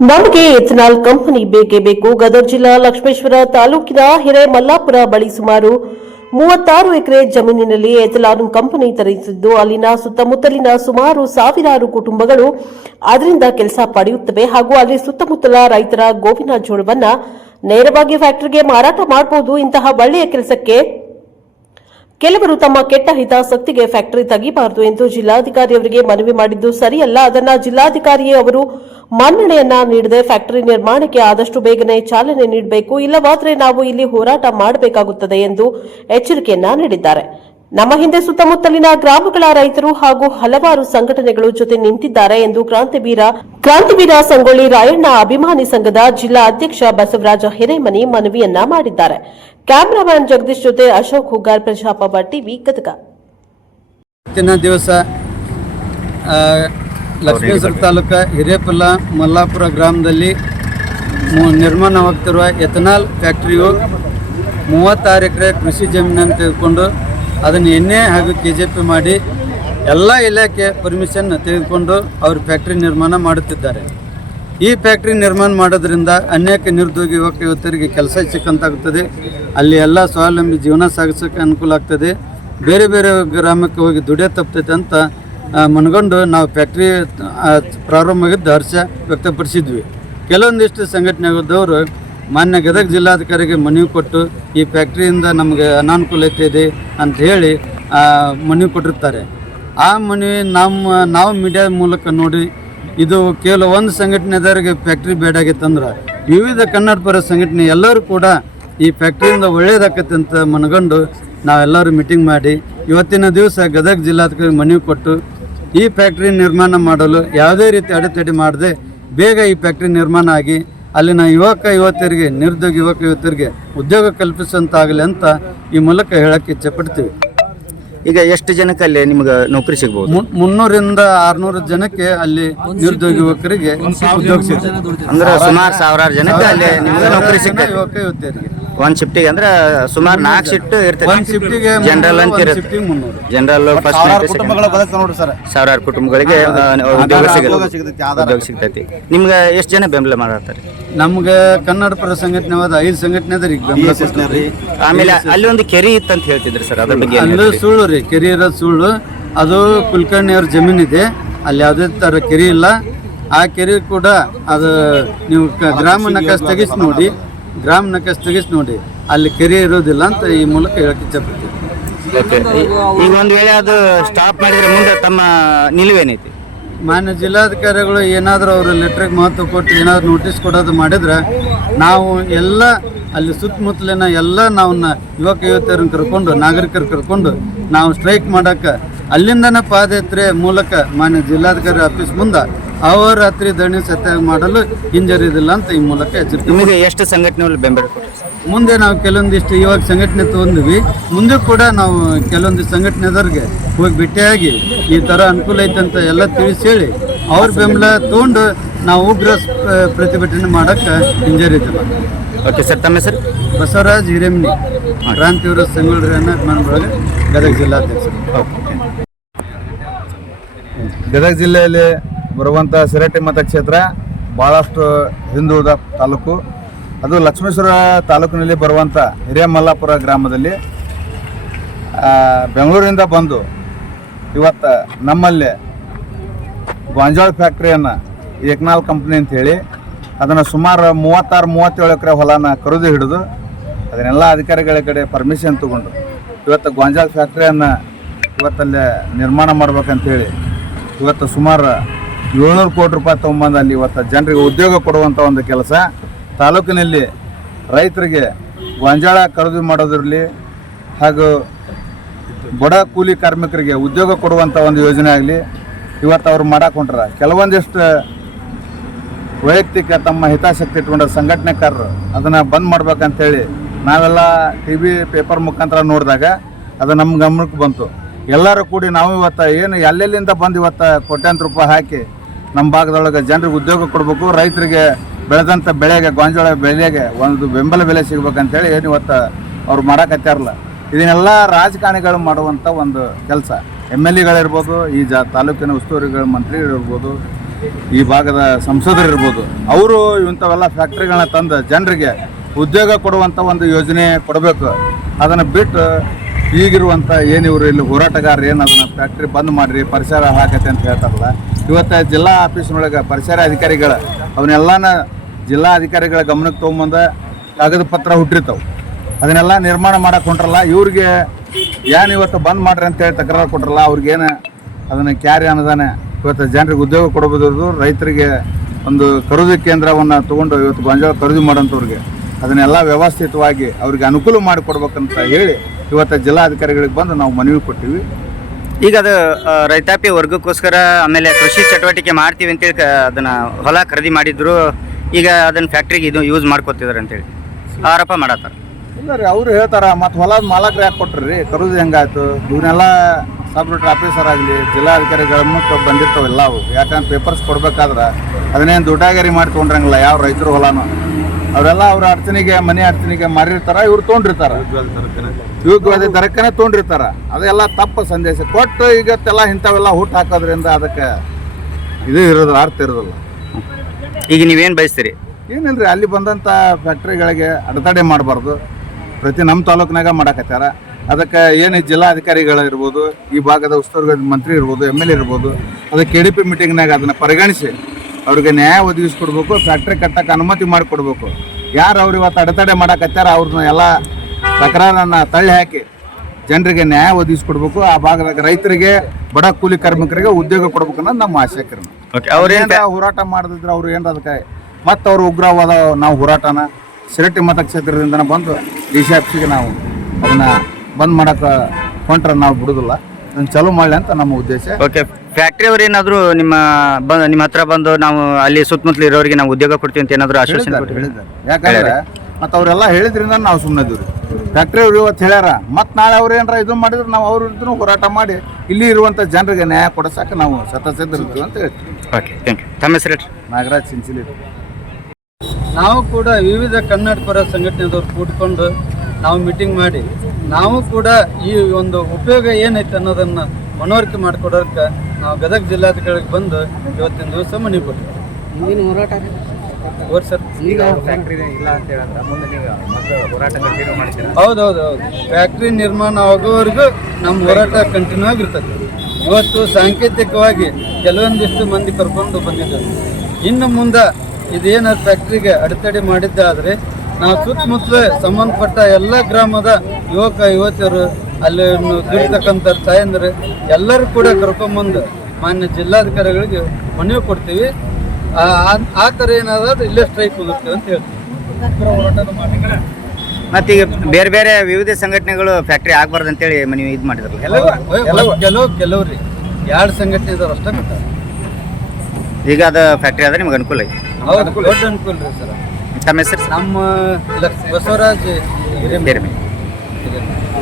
ನಮಗೆ ethanol company ಬೇಕೇ ಬೇಕು. ಗದಗ ಜಿಲ್ಲಾ ಲಕ್ಷ್ಮೇಶ್ವರ ತಾಲೂಕಿನ ಹಿರೇಮಲ್ಲಾಪುರ ಬಳಿ ಸುಮಾರು 36 ಎಕರೆ ಜಮೀನಿನಲ್ಲಿ ಎಥನಾಲ್ ಕಂಪನಿ ತೆರೆದಿದ್ದು ಅಲ್ಲಿನ ಸುತ್ತಮುತ್ತಲಿನ ಸುಮಾರು ಸಾವಿರಾರು ಕುಟುಂಬಗಳು ಅದರಿಂದ ಕೆಲಸ ಪಡೆಯುತ್ತವೆ ಹಾಗೂ ಅಲ್ಲಿ ಸುತ್ತಮುತ್ತಲ ರೈತರ ಗೋವಿನ ಜೋಳವನ್ನ ನೇರವಾಗಿ ಫ್ಯಾಕ್ಟರಿಗೆ ಮಾರಾಟ ಮಾಡಬಹುದು. ಇಂತಹ ಒಳ್ಳೆಯ ಕೆಲಸಕ್ಕೆ ಕೆಲವರು ತಮ್ಮ ಕೆಟ್ಟ ಹಿತಾಸಕ್ತಿಗೆ ಫ್ಯಾಕ್ಟರಿ ತೆಗೆಯಬಾರದು ಎಂದು ಜಿಲ್ಲಾಧಿಕಾರಿ ಅವರಿಗೆ ಮನವಿ ಮಾಡಿದ್ದು ಸರಿಯಲ್ಲ. ಅದನ್ನ ಜಿಲ್ಲಾಧಿಕಾರಿ ಅವರು ಮನ್ನಣೆಯನ್ನ ನೀಡದೆ ಫ್ಯಾಕ್ಟರಿ ನಿರ್ಮಾಣಕ್ಕೆ ಆದಷ್ಟು ಬೇಗನೆ ಚಾಲನೆ ನೀಡಬೇಕು, ಇಲ್ಲವಾದರೆ ನಾವು ಇಲ್ಲಿ ಹೋರಾಟ ಮಾಡಬೇಕಾಗುತ್ತದೆ ಎಂದು ಎಚ್ಚರಿಕೆಯನ್ನ ನೀಡಿದ್ದಾರೆ. ನಮ್ಮ ಹಿಂದೆ ಸುತ್ತಮುತ್ತಲಿನ ಗ್ರಾಮಗಳ ರೈತರು ಹಾಗೂ ಹಲವಾರು ಸಂಘಟನೆಗಳು ಜೊತೆ ನಿಂತಿದ್ದಾರೆ ಎಂದು ಕ್ರಾಂತಿವೀರ ಸಂಗೊಳ್ಳಿ ರಾಯಣ್ಣ ಅಭಿಮಾನಿ ಸಂಘದ ಜಿಲ್ಲಾ ಅಧ್ಯಕ್ಷ ಬಸವರಾಜ ಹಿರೇಮನಿ ಮನವಿಯನ್ನ ಮಾಡಿದ್ದಾರೆ. ಕ್ಯಾಮರಾಮನ್ ಜಗದೀಶ್ ಜೊತೆ ಅಶೋಕ್ ಹುಗ್ಗಾರ್, ಪ್ರಜಾಪ್ರಭ ಟಿವಿ, ಗದಗ. ದಿವಸ ಲಕ್ಷ್ಮೇಶ್ವರ ತಾಲೂಕು ಹಿರೇಮಲ್ಲಾಪುರ ಗ್ರಾಮದಲ್ಲಿ ನಿರ್ಮಾಣವಾಗ್ತಿರುವ ಎಥನಾಲ್ ಫ್ಯಾಕ್ಟರಿಯು 36 ಎಕರೆ ಕೃಷಿ ಜಮೀನನ್ನು ತೆಗೆದುಕೊಂಡು ಅದನ್ನು ಎಣ್ಣೆ ಹಾಗೂ KJP ಮಾಡಿ ಎಲ್ಲ ಇಲಾಖೆ ಪರ್ಮಿಷನ್ ತೆಗೆದುಕೊಂಡು ಅವರು ಫ್ಯಾಕ್ಟ್ರಿ ನಿರ್ಮಾಣ ಮಾಡುತ್ತಿದ್ದಾರೆ. ಈ ಫ್ಯಾಕ್ಟ್ರಿ ನಿರ್ಮಾಣ ಮಾಡೋದ್ರಿಂದ ಅನೇಕ ನಿರುದ್ಯೋಗಿ ಯುವಕರಿಗೆ ಕೆಲಸ ಸಿಕ್ಕಂತಾಗುತ್ತದೆ. ಅಲ್ಲಿ ಎಲ್ಲ ಸ್ವಾವಲಂಬಿ ಜೀವನ ಸಾಗಿಸೋಕ್ಕೆ ಅನುಕೂಲ ಆಗ್ತದೆ. ಬೇರೆ ಬೇರೆ ಗ್ರಾಮಕ್ಕೆ ಹೋಗಿ ದುಡಿಯೋ ತಪ್ತೈತೆ ಅಂತ ಮನಗೊಂಡು ನಾವು ಫ್ಯಾಕ್ಟ್ರಿ ಪ್ರಾರಂಭವಾಗಿದ್ದು ಹರ್ಷ ವ್ಯಕ್ತಪಡಿಸಿದ್ವಿ. ಕೆಲವೊಂದಿಷ್ಟು ಸಂಘಟನೆದವರು ಮಾನ್ಯ ಗದಗ ಜಿಲ್ಲಾಧಿಕಾರಿಗೆ ಮನವಿ ಕೊಟ್ಟು ಈ ಫ್ಯಾಕ್ಟ್ರಿಯಿಂದ ನಮಗೆ ಅನಾನುಕೂಲತೆ ಇದೆ ಅಂತ ಹೇಳಿ ಮನವಿ ಕೊಟ್ಟಿರ್ತಾರೆ. ಆ ಮನವಿ ನಾವು ಮೀಡಿಯಾದ ಮೂಲಕ ನೋಡಿ ಇದು ಕೇವಲ ಒಂದು ಸಂಘಟನೆದವರಿಗೆ ಫ್ಯಾಕ್ಟ್ರಿ ಬೇಡಾಗಿತ್ತಂದ್ರೆ ವಿವಿಧ ಕನ್ನಡ ಪರ ಸಂಘಟನೆ ಎಲ್ಲರೂ ಕೂಡ ಈ ಫ್ಯಾಕ್ಟ್ರಿಯಿಂದ ಒಳ್ಳೆಯದಾಕತ್ತೆ ಅಂತ ಮನಗಂಡು ನಾವೆಲ್ಲರೂ ಮೀಟಿಂಗ್ ಮಾಡಿ ಇವತ್ತಿನ ದಿವಸ ಗದಗ ಜಿಲ್ಲಾಧಿಕಾರಿ ಮನವಿ ಕೊಟ್ಟು ಈ ಫ್ಯಾಕ್ಟ್ರಿ ನಿರ್ಮಾಣ ಮಾಡಲು ಯಾವುದೇ ರೀತಿ ಅಡೆತಡೆ ಮಾಡದೆ ಬೇಗ ಈ ಫ್ಯಾಕ್ಟ್ರಿ ನಿರ್ಮಾಣ ಆಗಿ ಅಲ್ಲಿನ ಯುವಕರಿಗೆ ನಿರುದ್ಯೋಗ ಯುವಕರಿಗೆ ಉದ್ಯೋಗ ಕಲ್ಪಿಸುವಂತಾಗಲಿ ಅಂತ ಈ ಮೂಲಕ ಹೇಳಕ್ಕೆ ಇಚ್ಛೆಪಡ್ತೀವಿ. ಈಗ ಎಷ್ಟು ಜನಕ್ಕೆ ಅಲ್ಲಿ ನಿಮ್ಗೆ ನೌಕರಿ ಸಿಗ್ಬೋದು? 300 ರಿಂದ 600 ಜನಕ್ಕೆ ಅಲ್ಲಿ ನಿರುದ್ಯೋಗ ಯುವಕರಿಗೆ ಉದ್ಯೋಗ ಸಿಗ್ತದೆ. ಅಂದ್ರೆ ಸುಮಾರು ಸಾವಿರಾರು ಜನಕ್ಕೆ ಅಲ್ಲಿ ನಿಮ್ಗೆ ನೌಕರಿ ಸಿಗ್ತದೆ. ಯುವಕರಿಗೆ ಒಂದು ಶಿಫ್ಟಿಗೆ ಅಂದ್ರೆ ಸುಮಾರು 4 ಶಿಫ್ಟ್ ಇರ್ತದೆ. ಒಂದು ಶಿಫ್ಟಿಗೆ ಜನರಲ್ ಅಂತ ಇರುತ್ತೆ. ಜನರಲ್ ಫಸ್ಟ್ ಸಾವಿರಾರು ಕುಟುಂಬಗಳಿಗೆ ಉದ್ಯೋಗ ಸಿಗ್ತೈತಿ. ನಿಮ್ಗೆ ಎಷ್ಟು ಜನ ಬೆಂಬಲ ಮಾಡ್ತಾರೆ? ನಮ್ಗೆ ಕನ್ನಡ ಪರ ಸಂಘಟನೆವಾದ 5 ಸಂಘಟನೆದರಿಗೆ ಬೆಂಬಲ ಕೊಡ್ತಾರೆ. ಆಮೇಲೆ ಅಲ್ಲಿ ಒಂದು ಕೆರೆ ಇತ್ತಂತ ಹೇಳ್ತಿದ್ರಿ ಸರ್, ಅದ್ರ ಬಗ್ಗೆ? ಅಲ್ಲಿ ಸುಳ್ಳು ರೀ, ಕೆರೆ ಇರೋದು ಸುಳ್ಳು. ಅದು ಕುಲಕರ್ಣಿ ಅವ್ರ ಜಮೀನು ಇದೆ, ಅಲ್ಲಿ ಯಾವುದೇ ಥರ ಕೆರೆ ಇಲ್ಲ. ಆ ಕೆರೆ ಕೂಡ ಅದು ನೀವು ಗ್ರಾಮ ನಕಾಶ್ ತೆಗಿಸಿ ನೋಡಿ ಅಲ್ಲಿ ಕೆರೆ ಇರೋದಿಲ್ಲ ಅಂತ ಈ ಮೂಲಕ ಹೇಳಕ್ಕೆ ಇಚ್ಛಪಡ್ತೀವಿ. ಈಗ ಒಂದು ವೇಳೆ ಅದು ಸ್ಟಾಪ್ ಮಾಡಿದ್ರೆ ಮುಂದೆ ತಮ್ಮ ನಿಲುವೇನೈತಿ? ಮಾನ್ಯ ಜಿಲ್ಲಾಧಿಕಾರಿಗಳು ಏನಾದರೂ ಅವರು ಲೆಟ್ರಿಗೆ ಮಹತ್ವ ಕೊಟ್ಟು ಏನಾದರೂ ನೋಟಿಸ್ ಕೊಡೋದು ಮಾಡಿದ್ರೆ ನಾವು ಎಲ್ಲ ಅಲ್ಲಿ ಸುತ್ತಮುತ್ತಲಿನ ಎಲ್ಲ ನಾವನ್ನ ಯುವತಿಯರನ್ನು ಕರ್ಕೊಂಡು ನಾಗರಿಕರು ಕರ್ಕೊಂಡು ನಾವು ಸ್ಟ್ರೈಕ್ ಮಾಡೋಕ್ಕೆ ಅಲ್ಲಿಂದನೇ ಪಾದಯಾತ್ರೆ ಮೂಲಕ ಮಾನ್ಯ ಜಿಲ್ಲಾಧಿಕಾರಿ ಆಫೀಸ್ ಮುಂದೆ ಅಹೋರಾತ್ರಿ ಧರಣಿ ಸತ್ಯಾಗ್ರಹ ಮಾಡಲು ಹಿಂಜರಿದಿಲ್ಲ ಅಂತ ಈ ಮೂಲಕ ಎಚ್ಚರಿಕೆ. ನಿಮಗೆ ಎಷ್ಟು ಸಂಘಟನೆಗಳು ಬೆಂಬಲ? ಮುಂದೆ ನಾವು ಕೆಲವೊಂದಿಷ್ಟು ಇವಾಗ ಸಂಘಟನೆ ತೊಗೊಂಡ್ವಿ, ಮುಂದೆ ಕೂಡ ನಾವು ಕೆಲವೊಂದಿಷ್ಟು ಸಂಘಟನೆದವ್ರಿಗೆ ಹೋಗಿ ಭೇಟಿಯಾಗಿ ಈ ಥರ ಅನುಕೂಲ ಐತೆ ಅಂತ ಎಲ್ಲ ತಿಳಿಸಿ ಹೇಳಿ ಅವ್ರ ಬೆಂಬಲ ತೊಗೊಂಡು ನಾವು ಉಗ್ರ ಪ್ರತಿಭಟನೆ ಮಾಡೋಕ್ಕೆ ಹಿಂಜರಿದಿಲ್ಲ. ಓಕೆ ಸರ್, ತಮ್ಮ ಹೆಸರು? ಬಸವರಾಜ್ ಹಿರೇಮನಿ, ಕ್ರಾಂತಿವೀರ ಸಂಗೊಳ್ಳಿ ರಾಯಣ್ಣ ಅಭಿಮಾನಿ ಬಳಗ, ಗದಗ ಜಿಲ್ಲಾಧ್ಯಕ್ಷರು. ಗದಗ ಜಿಲ್ಲೆಯಲ್ಲಿ ಬರುವಂಥ ಸಿರಟ್ಟಿ ಮತಕ್ಷೇತ್ರ ಭಾಳಷ್ಟು ಹಿಂದುಳಿದ ತಾಲೂಕು. ಅದು ಲಕ್ಷ್ಮೇಶ್ವರ ತಾಲೂಕಿನಲ್ಲಿ ಬರುವಂಥ ಹಿರೇಮಲ್ಲಾಪುರ ಗ್ರಾಮದಲ್ಲಿ ಬೆಂಗಳೂರಿಂದ ಬಂದು ಇವತ್ತು ನಮ್ಮಲ್ಲಿ ಗೋಂಜಾಳ ಫ್ಯಾಕ್ಟ್ರಿಯನ್ನು ಎಥನಾಲ್ ಕಂಪ್ನಿ ಅಂಥೇಳಿ ಅದನ್ನು ಸುಮಾರು 36-37 ಎಕರೆ ಹೊಲನ ಖರೀದಿ ಹಿಡಿದು ಅದನ್ನೆಲ್ಲ ಅಧಿಕಾರಿಗಳ ಕಡೆ ಪರ್ಮಿಷನ್ ತೊಗೊಂಡು ಇವತ್ತು ಗೋಂಜಾಳ ಫ್ಯಾಕ್ಟ್ರಿಯನ್ನು ಇವತ್ತಲ್ಲೇ ನಿರ್ಮಾಣ ಮಾಡ್ಬೇಕಂತೇಳಿ ಇವತ್ತು ಸುಮಾರು 700 ಕೋಟಿ ರೂಪಾಯಿ ತೊಗೊಂಬಂದು ಅಲ್ಲಿ ಇವತ್ತು ಜನರಿಗೆ ಉದ್ಯೋಗ ಕೊಡುವಂಥ ಒಂದು ಕೆಲಸ. ತಾಲೂಕಿನಲ್ಲಿ ರೈತರಿಗೆ ಗೋಂಜಾಳ ಖರೀದಿ ಮಾಡೋದ್ರಲ್ಲಿ ಹಾಗೂ ಬಡ ಕೂಲಿ ಕಾರ್ಮಿಕರಿಗೆ ಉದ್ಯೋಗ ಕೊಡುವಂಥ ಒಂದು ಯೋಜನೆ ಆಗಲಿ ಇವತ್ತು ಅವ್ರು ಮಾಡಾಕೊಂಡ್ರೆ ಕೆಲವೊಂದಿಷ್ಟು ವೈಯಕ್ತಿಕ ತಮ್ಮ ಹಿತಾಸಕ್ತಿ ಇಟ್ಕೊಂಡ ಸಂಘಟನೆಕಾರರು ಅದನ್ನು ಬಂದ್ ಮಾಡ್ಬೇಕಂತೇಳಿ ನಾವೆಲ್ಲ TV ಪೇಪರ್ ಮುಖಾಂತರ ನೋಡಿದಾಗ ಅದು ನಮ್ಮ ಗಮನಕ್ಕೆ ಬಂತು. ಎಲ್ಲರೂ ಕೂಡಿ ನಾವು ಇವತ್ತು ಏನು ಎಲ್ಲೆಲ್ಲಿಂದ ಬಂದು ಇವತ್ತು ಕೋಟ್ಯಾಂತರ ರೂಪಾಯಿ ಹಾಕಿ ನಮ್ಮ ಭಾಗದೊಳಗೆ ಜನರಿಗೆ ಉದ್ಯೋಗ ಕೊಡಬೇಕು, ರೈತರಿಗೆ ಬೆಳೆದಂಥ ಬೆಳೆಗೆ ಗೋಂಜಾಳ ಬೆಳೆಗೆ ಒಂದು ಬೆಂಬಲ ಬೆಲೆ ಸಿಗ್ಬೇಕಂತೇಳಿ ಏನು ಇವತ್ತು ಅವ್ರು ಮಾಡಕತ್ತಾರಲ್ಲ. ಇದನ್ನೆಲ್ಲ ರಾಜಕಾರಣಿಗಳು ಮಾಡುವಂಥ ಒಂದು ಕೆಲಸ. MLAಗಳಿರ್ಬೋದು, ಈ ತಾಲೂಕಿನ ಉಸ್ತುವಾರಿಗಳ ಮಂತ್ರಿಗಳಿರ್ಬೋದು, ಈ ಭಾಗದ ಸಂಸದರು ಇರ್ಬೋದು, ಅವರು ಇಂಥವೆಲ್ಲ ಫ್ಯಾಕ್ಟ್ರಿಗಳನ್ನ ತಂದು ಜನರಿಗೆ ಉದ್ಯೋಗ ಕೊಡುವಂಥ ಒಂದು ಯೋಜನೆ ಕೊಡಬೇಕು. ಅದನ್ನು ಬಿಟ್ಟು ಈಗಿರುವಂಥ ಏನು ಇವರು ಇಲ್ಲಿ ಹೋರಾಟಗಾರರು ಏನು ಅದನ್ನು ಫ್ಯಾಕ್ಟ್ರಿ ಬಂದ್ ಮಾಡಿರಿ ಪರಿಸರ ಹಾಕತ್ತೆ ಅಂತ ಹೇಳ್ತಾರಲ್ಲ, ಇವತ್ತು ಜಿಲ್ಲಾ ಆಫೀಸ್ನೊಳಗೆ ಪರಿಸರ ಅಧಿಕಾರಿಗಳು ಅವನ್ನೆಲ್ಲನ ಜಿಲ್ಲಾ ಅಧಿಕಾರಿಗಳ ಗಮನಕ್ಕೆ ತೊಗೊಂಬಂದು ಕಾಗದ ಪತ್ರ ಹುಟ್ಟಿರ್ತಾವೆ. ಅದನ್ನೆಲ್ಲ ನಿರ್ಮಾಣ ಮಾಡಕ್ಕೆ ಹೊಂಟ್ರಲ್ಲ, ಇವ್ರಿಗೆ ಏನು ಇವತ್ತು ಬಂದ್ ಮಾಡ್ರಿ ಅಂತೇಳಿ ತಕರಾರು ಕೊಟ್ರಲ್ಲ, ಅವ್ರಿಗೇನು ಅದನ್ನು ಕ್ಯಾರಿ ಅನ್ನೋದಾನೆ ಇವತ್ತು ಜನರಿಗೆ ಉದ್ಯೋಗ ಕೊಡಬಹುದು. ರೈತರಿಗೆ ಒಂದು ಖರೀದಿ ಕೇಂದ್ರವನ್ನು ತೊಗೊಂಡು ಇವತ್ತು ಗೊಂಜಾಳ ಖರೀದಿ ಮಾಡೋಂಥವ್ರಿಗೆ ಅದನ್ನೆಲ್ಲ ವ್ಯವಸ್ಥಿತವಾಗಿ ಅವ್ರಿಗೆ ಅನುಕೂಲ ಮಾಡಿಕೊಡ್ಬೇಕಂತ ಹೇಳಿ ಇವತ್ತು ಜಿಲ್ಲಾಧಿಕಾರಿಗಳಿಗೆ ಬಂದು ನಾವು ಮನವಿ ಕೊಟ್ಟಿವಿ. ಈಗ ಅದು ರೈತಾಪಿ ವರ್ಗಕ್ಕೋಸ್ಕರ ಆಮೇಲೆ ಕೃಷಿ ಚಟುವಟಿಕೆ ಮಾಡ್ತೀವಿ ಅಂತೇಳಿ ಅದನ್ನು ಹೊಲ ಖರೀದಿ ಮಾಡಿದ್ರು, ಈಗ ಅದನ್ನು ಫ್ಯಾಕ್ಟ್ರಿಗೆ ಇದು ಯೂಸ್ ಮಾಡ್ಕೊತಿದ್ದಾರೆ ಅಂತೇಳಿ ಆರೋಪ ಮಾಡತ್ತಾರೆ. ಇಲ್ಲ ರೀ, ಅವ್ರು ಹೇಳ್ತಾರ ಮತ್ತು ಹೊಲದ ಮಾಲಕರು ಯಾಕೆ ಕೊಟ್ರಿ ಖರೀದಿ ಹೆಂಗಾಯ್ತು? ಇವನ್ನೆಲ್ಲ ಸಬ್ ಡಿವಿಷನಲ್ ಆಫೀಸರ್ ಆಗಲಿ ಜಿಲ್ಲಾಧಿಕಾರಿಗಳ ಮುಖ ಬಂದಿರ್ತಾವೆಲ್ಲ ಅವು. ಯಾಕಂದ್ರೆ ಪೇಪರ್ಸ್ ಕೊಡ್ಬೇಕಾದ್ರೆ ಅದನ್ನೇನು ದುಡ್ಡಾಗೇರಿ ಮಾಡಿ ತೊಗೊಂಡ್ರಂಗಿಲ್ಲ ಯಾವ ರೈತರು ಹೊಲನೂ. ಅವರೆಲ್ಲ ಅವ್ರ ಅಡಚಣೆಗೆ ಮನೆ ಅಡಚಣೆಗೆ ಮಾರಿರ್ತಾರ, ಇವ್ರು ತೊಗೊಂಡಿರ್ತಾರ, ಯೋಗ್ಯವಾದ ದರಕ್ಕನೇ ತೊಗೊಂಡಿರ್ತಾರ. ಅದೆಲ್ಲ ತಪ್ಪು ಸಂದೇಶ ಕೊಟ್ಟು ಈಗತ್ತೆಲ್ಲ ಇಂಥವೆಲ್ಲ ಹುಟ್ಟು ಹಾಕೋದ್ರಿಂದ ಅದಕ್ಕೆ ಇದು ಇರೋದು ಅರ್ಥ ಇರೋದಿಲ್ಲ. ಈಗ ನೀವೇನು ಬಯಸ್ತೀರಿ? ಏನಿಲ್ಲ ರೀ, ಅಲ್ಲಿ ಬಂದಂಥ ಫ್ಯಾಕ್ಟ್ರಿಗಳಿಗೆ ಅಡೆತಡೆ ಮಾಡಬಾರ್ದು. ಪ್ರತಿ ನಮ್ಮ ತಾಲೂಕಿನಾಗ ಮಾಡಕತ್ತಾರ. ಅದಕ್ಕೆ ಏನು ಜಿಲ್ಲಾಧಿಕಾರಿಗಳು ಇರ್ಬೋದು, ಈ ಭಾಗದ ಉಸ್ತುವಾರಿ ಮಂತ್ರಿ ಇರ್ಬೋದು, MLA ಇರ್ಬೋದು, ಅದಕ್ಕೆ KDP ಮೀಟಿಂಗ್ನಾಗ ಅದನ್ನು ಪರಿಗಣಿಸಿ ಅವ್ರಿಗೆ ನ್ಯಾಯ ಒದಗಿಸ್ಕೊಡ್ಬೇಕು, ಫ್ಯಾಕ್ಟ್ರಿ ಕಟ್ಟಕ್ಕೆ ಅನುಮತಿ ಮಾಡಿಕೊಡ್ಬೇಕು. ಯಾರು ಅವ್ರು ಇವತ್ತು ಅಡೆತಡೆ ಮಾಡಕತ್ತಾರ ಅವ್ರನ್ನ ಎಲ್ಲ ತಕರಾರನ್ನು ತಳ್ಳಿ ಹಾಕಿ ಜನರಿಗೆ ನ್ಯಾಯ ಒದಗಿಸ್ಕೊಡ್ಬೇಕು. ಆ ಭಾಗದಾಗ ರೈತರಿಗೆ, ಬಡ ಕೂಲಿ ಕಾರ್ಮಿಕರಿಗೆ ಉದ್ಯೋಗ ಕೊಡ್ಬೇಕು ಅನ್ನೋದು ನಮ್ಮ ಆಶೆ. ಅವ್ರೇನು ಹೋರಾಟ ಮಾಡಿದ್ರೆ ಅವ್ರು ಏನು ಅದಕ್ಕೆ ಮತ್ತು ಅವ್ರು ಉಗ್ರವಾದ ನಾವು ಹೋರಾಟನ ಶಿರಟ್ಟಿ ಮತಕ್ಷೇತ್ರದಿಂದ ಬಂದು DC ಆಫೀಸಿಗೆ ನಾವು ಅದನ್ನು ಬಂದ್ ಮಾಡಕ್ಕೆ ಹೊಂಟ್ರೆ ನಾವು ಬಿಡೋದಿಲ್ಲ, ಅದನ್ನು ಚಾಲೂ ಮಾಡಲಿ ಅಂತ ನಮ್ಮ ಉದ್ದೇಶ. ಓಕೆ, ಫ್ಯಾಕ್ಟ್ರಿ ಅವ್ರು ಏನಾದರೂ ನಿಮ್ಮ ಹತ್ರ ಬಂದು ನಾವು ಅಲ್ಲಿ ಸುತ್ತಮುತ್ತಲು ಇರೋರಿಗೆ ನಾವು ಉದ್ಯೋಗ ಕೊಡ್ತೀವಿ ಅಂತ ಏನಾದರೂ ಆಶ್ವಾಸನೆ ಹೇಳಿದ್ದಾರೆ. ಯಾಕಂದ್ರೆ ಮತ್ತು ಅವರೆಲ್ಲ ಹೇಳಿದ್ರಿಂದ ನಾವು ಸುಮ್ಮನೆ ಇದ್ದೀವಿ. ಫ್ಯಾಕ್ಟ್ರಿ ಅವ್ರು ಇವತ್ತು ಹೇಳ್ಯಾರ, ಮತ್ತು ನಾಳೆ ಅವ್ರು ಏನಾರ ಇದು ಮಾಡಿದ್ರೆ ನಾವು ಅವ್ರ ವಿರುದ್ಧ ಹೋರಾಟ ಮಾಡಿ ಇಲ್ಲಿ ಇರುವಂಥ ಜನರಿಗೆ ನ್ಯಾಯ ಕೊಡಿಸಕ್ಕೆ ನಾವು ಸತಸಿದ್ಧರಿರ್ತೀವಿ ಅಂತ ಹೇಳ್ತೀವಿ. Okay, thank you. ತಮ್ಮ ಹೆಸರು? ನಾಗರಾಜ್ ಚಿಂಚಲಿ. ನಾವು ಕೂಡ ವಿವಿಧ ಕನ್ನಡ ಪರ ಸಂಘಟನೆದವ್ರು ಕೂಡ್ಕೊಂಡು ನಾವು ಮೀಟಿಂಗ್ ಮಾಡಿ ನಾವು ಕೂಡ ಈ ಒಂದು ಉಪಯೋಗ ಏನೈತೆ ಅನ್ನೋದನ್ನು ಮನವರಿಕೆ ಮಾಡಿಕೊಡೋಕೆ ನಾವು ಗದಗ ಜಿಲ್ಲಾಧಿಕಾರಿಗೆ ಬಂದು ಇವತ್ತಿನ ದಿವಸ ಮನವಿ ಕೊಡ್ತೀವಿ. ಮುಂದಿನ ಹೋರಾಟ ಸರ್ ಈಗ ಫ್ಯಾಕ್ಟ್ರಿ ಇಲ್ಲ ಅಂತ ಹೇಳಂತ ಮುಂದೆ ನೀವು ಹೋರಾಟ ಕಂಟಿನ್ಯೂ ಮಾಡ್ತೀರಾ? ಹೌದು. ಫ್ಯಾಕ್ಟ್ರಿ ನಿರ್ಮಾಣ ಆಗೋವರೆಗೂ ನಮ್ಮ ಹೋರಾಟ ಕಂಟಿನ್ಯೂ ಆಗಿರ್ತದೆ. ಇವತ್ತು ಸಾಂಕೇತಿಕವಾಗಿ ಕೆಲವೊಂದಿಷ್ಟು ಮಂದಿ ಕರ್ಕೊಂಡು ಬಂದಿದ್ದೇವೆ. ಇನ್ನು ಮುಂದೆ ಇದೇನಾದ್ರು ಫ್ಯಾಕ್ಟ್ರಿಗೆ ಅಡೆತಡೆ ಮಾಡಿದ್ದಾದರೆ ನಾವು ಸುತ್ತಮುತ್ತಲೇ ಸಂಬಂಧಪಟ್ಟ ಎಲ್ಲ ಗ್ರಾಮದ ಯುವತಿಯರು ಅಲ್ಲಿ ದುಡಿತಕ್ಕಂಥ ತಾಯಂದ್ರೆ ಎಲ್ಲರೂ ಕೂಡ ಕರ್ಕೊಂಬಂದು ಮಾನ್ಯ ಜಿಲ್ಲಾಧಿಕಾರಿಗಳಿಗೆ ಮನವಿ ಕೊಡ್ತೀವಿ. ಆ ಥರ ಏನಾದ್ರು ಇಲ್ಲೇ ಸ್ಟ್ರೈಕ್ ಕುದುರ್ತೀವಿ ಅಂತ ಹೇಳ್ತೀವಿ. ಮತ್ತೀಗ ಬೇರೆ ಬೇರೆ ವಿವಿಧ ಸಂಘಟನೆಗಳು ಫ್ಯಾಕ್ಟ್ರಿ ಆಗಬಾರ್ದು ಅಂತೇಳಿ ನೀವು ಇದು ಮಾಡಿದ್ರಲ್ಲ? ಕೆಲವ್ರಿ 2 ಸಂಘಟನೆ ಇದಾವೆ ಅಷ್ಟೇ ಬಿಟ್ಟಾರೆ. ಈಗ ಅದು ಫ್ಯಾಕ್ಟ್ರಿ ಆದ್ರೆ ನಿಮ್ಗೆ ಅನುಕೂಲ ಐತಿ? ಹೌದು, ದೊಡ್ಡ ಅನುಕೂಲ ರೀ ಸರ್. ತಮ್ಮ ಹೆಸರು? ನಮ್ಮ ಬಸವರಾಜ್ ಹಿರೇಮಠ.